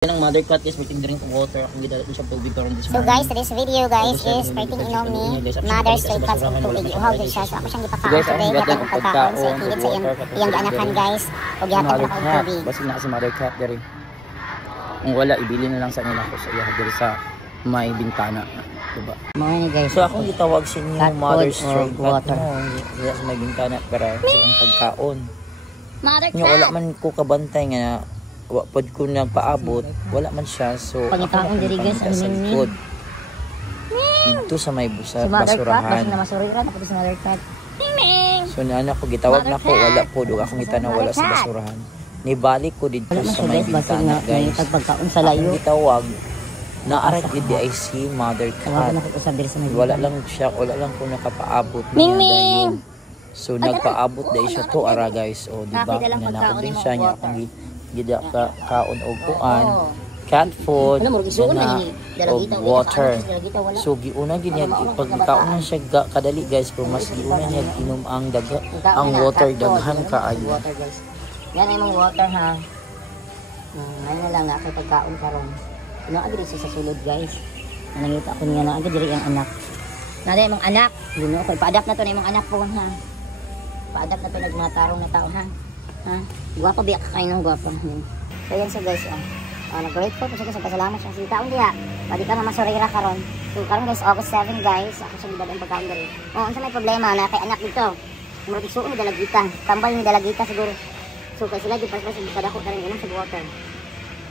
Yan ang mother cat guys, may drink of water. Akong gidala siya tubig karon this So guys, today's video guys is starting inom ni mother straight cats ng tubig. Uhaw din siya. So ako siyang gipakaon today. Katong pagkaon sa kilid sa iyang anakan guys. O gihatag na kong tubig. Basta na si mother cat diri. Kung wala, ibili na lang sa nila ko sa iya diri sa may bintana. Diba? Mga ni guys. So akong gitawag sa inyo mother straight water. Diya sa may bintana para sa iyang pagkaon. Mother cat. Wala man ko kabantay nga wapod ko nagpaabot, wala man siya. So pangitaon diri guys ang mingming. Dito sa may basurahan. Na masuriran tapos sa mother cat. Mingming. So nana ko gitawag na ko wala po dug akong gitanaw wala sa basurahan. Nibalik ko dito sa may bintana guys. Pagpagkaon sa layo. Gitawag na aray gid ay si mother cat. Wala lang siya, wala lang ko nakapaabot niya dahil. So nagpaabot dahil siya to ara guys. O di ba? Nanakot din siya niya kung gida ka kaon og kuan cat food na og water. So giuna gid niya pag kaon na siya kadali guys, pero mas giuna niya inom ang water daghan kaayo. Yan ay mong water ha. Ano lang nga kay pagkaon karon. Naa gid sa sulod guys. Nangita ko niya naa gid diri ang anak. Nade mong anak, dino ko pa-adapt na to na imong anak po ha. Pa-adapt na to nagmatarong na tao ha. Ha? Guwapo biya ka kayo ng guwapo. So yan siya guys. Nag-grateful po siya sa pasalamat siya. Sige taon diya. Pwede ka mamasurira karon. So karon guys, August 7 guys. Ako siya nibad ang pagkaon dali. Unsa may problema na kay anak dito. Murag isuon ni dalagita. Tambal ni dalagita siguro. So kay sila di para sa kadako ka rin sa water.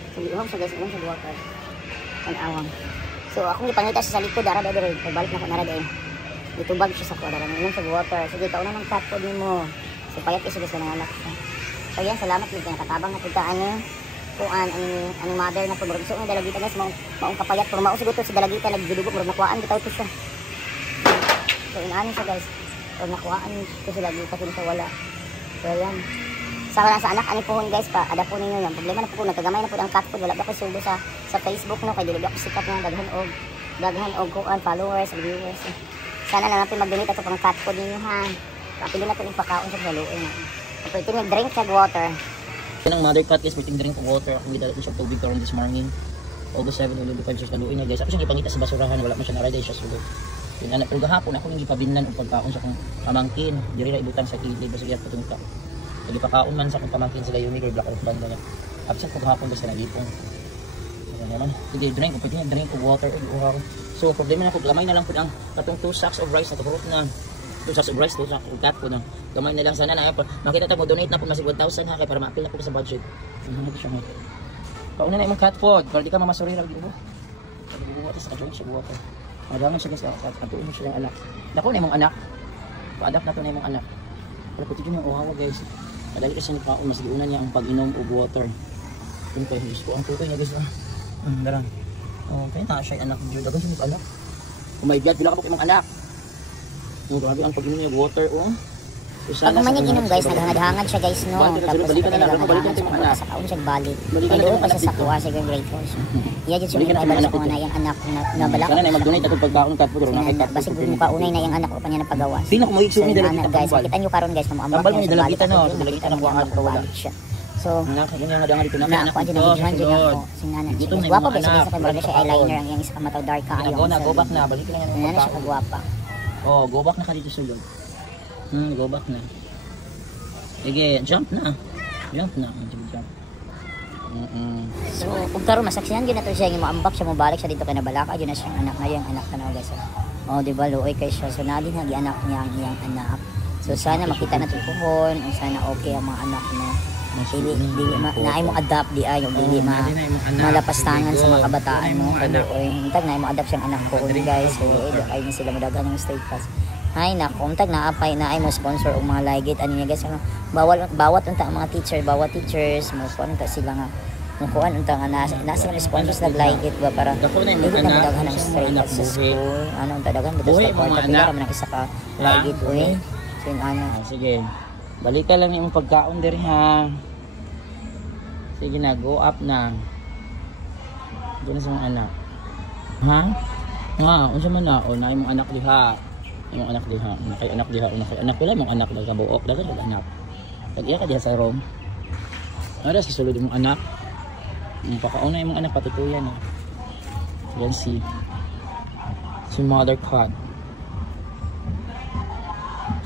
So diuhom siya guys, sa water. Tan-awang. So ako gipangita siya sa likod ara dere. Pagbalik na ko nara dere. Itubag siya sa kuha dara sa water. Sige taon na ng cat food nimo. So payat isa guys ng anak. So yan, salamat din katabang na pagkaan niya kuan ang mother na pumurog. So ang dalagita guys, maong kapayat pero mausugot to si dalagita nagdudugo pero nakuhaan bitaw to siya. So inaani siya guys. So nakuhaan to si dalagita kung sa wala. So yan. Sa anak ani pohon guys pa, ada po ninyo yan. Problema na po nagkagamay na po ang cat food, wala ba ko subo sa Facebook no kay dili ba ko sikat nga daghan og kuan followers, viewers. Sana na natin mag-donate ato pang cat food ninyo ha. Kapili na po yung pagkaon sa luoy na. Pwede nyo drink sa water. Yan ang mother cat guys, may drink of water. Akong gidala siya tubig karon this morning. August 7, ulo 5 years kaluoy na guys. Ako siyang ipangita sa basurahan, wala man siya naray dahil siya sulod. Yung anak, pero gahapon ako hindi pabinlan o pagkaon sa kong pamangkin. Diri na ibutang sa kilid, basta iyat patungka. Pwede pakaon man sa kong pamangkin sila yung nigger black out banda niya. Absent ko gahapon guys na nag-ipong. Ano naman, sige drink, pwede nyo drink of water. So problema na ko, gamay na lang po ang katong 2 sacks of rice na tukurot na. 2 sacks of rice, 2 sacks of cat po na. Gamay na lang sana na. Makita tayo mo donate na po masig 1,000 ha kay para ma-appeal na po sa budget. Pauna na imong cat food para di ka mamasurira dito mo. Sabi ko buhat sa drink siya water. Madaman siya guys, katuon mo siya ng anak. Nako na imong anak. Pa-adapt na to na imong anak. Para puti yung uhawa guys. Kadali kasi ni kaon mas giuna niya ang pag-inom og water. Kun kay gusto ang tutoy niya guys. Darang. Okay na siya anak jud dagan siya anak. Oh my god, bila ka po imong anak. Grabe ang pag-inom niya water oh. Pag man niya ginom guys, naghangad siya guys no. Tapos balikan na lang, balikan siya mga sa kaon siya balik. Pero pa siya sa kuha siya grateful siya. Iya jud siya balik sa mga yang anak na balak. Kana na mag-donate ato pagkaon kat puro na kay kat. Basta gud mo kaunay na yang anak ko pa niya napagawas. Sino ko mo igsuon dalagita guys. Kita niyo karon guys, mamuambak niya sa dalagita no, dalagita nang buangan ko wala. So, nakanya nga danga dito na anak ko dyan ako. Singana. Guwapa ba siya sa pagbaga siya eyeliner ang yang isa ka mataw dark ka. Go back na, balik na yan. Nana siya kagwapa. Oh, go back na ka dito sulod. Go back na. Sige, jump na. Jump. So, kung karon masaksihan gyud nato siya nga moambak siya mobalik siya dito kay nabalaka gyud na siyang anak ngayang anak tanaw guys. Oh, di ba luoy kay siya so nalin nga anak niya ang iyang anak. So sana makita nato pohon, sana okay ang mga anak no. Dili naay mo adapt di ay dili malapastangan sa mga kabataan mo. Ano oy, intag naay mo adapt siyang anak ko guys. So ay ni sila madagan ng stay fast. Ay nako, untag naapay na ay mo sponsor og mga ligit ano niya guys ano bawat unta ang mga teachers mo konta sila nga kuan unta nga nasa sponsors nag ligit ba para dili na madaghan ng straight sa school ano unta daghan dito sa kwarta pila man ang isa ka ligit oy sin ana. Sige, balik ka lang yung pagkaon diri ha. Sige na, go up na. Doon na sa mga anak ha unsa man na o na imong anak diha. Yung anak diha, nakay anak pila mong anak daga buok daga anak. Lagi ka diha sa room. Ara sa sulod mong anak. Pakauna yung mga anak patutuyan eh. Yan si mother cat.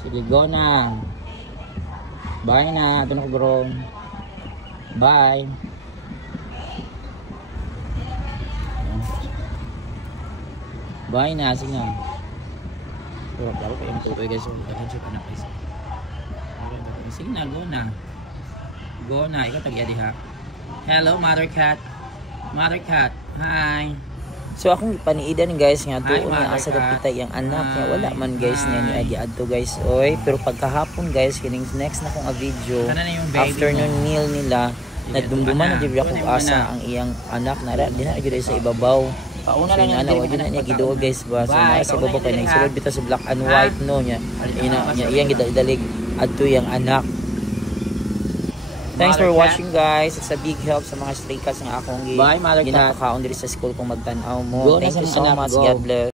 Sige, go na. Bye na. Ito na ko bro. Bye. Bye na. Sige na. Laro pa yung tutoy guys. Sige na, go na. Go na. Ikaw tag-edit ha. Hello, mother cat. Mother cat. Hi. So akong paniidan guys nga doon nga asa dapita yung anak niya wala man guys niya ni agi adto guys oy pero pagkahapon guys kining next na kong video afternoon meal nila nadumduman na gyud ako asa ang iyang anak nara dinha gyud sa ibabaw pauna lang ana wa gyud niya giduol guys ba so sa ibabaw kay nagsulod bitaw sa black and white no niya iyang gidalig adto yang anak. Thanks for watching guys. It's a big help sa mga stray cats nga akong ginapakaon diri sa school kung magtanaw mo. Thank you so much. God bless.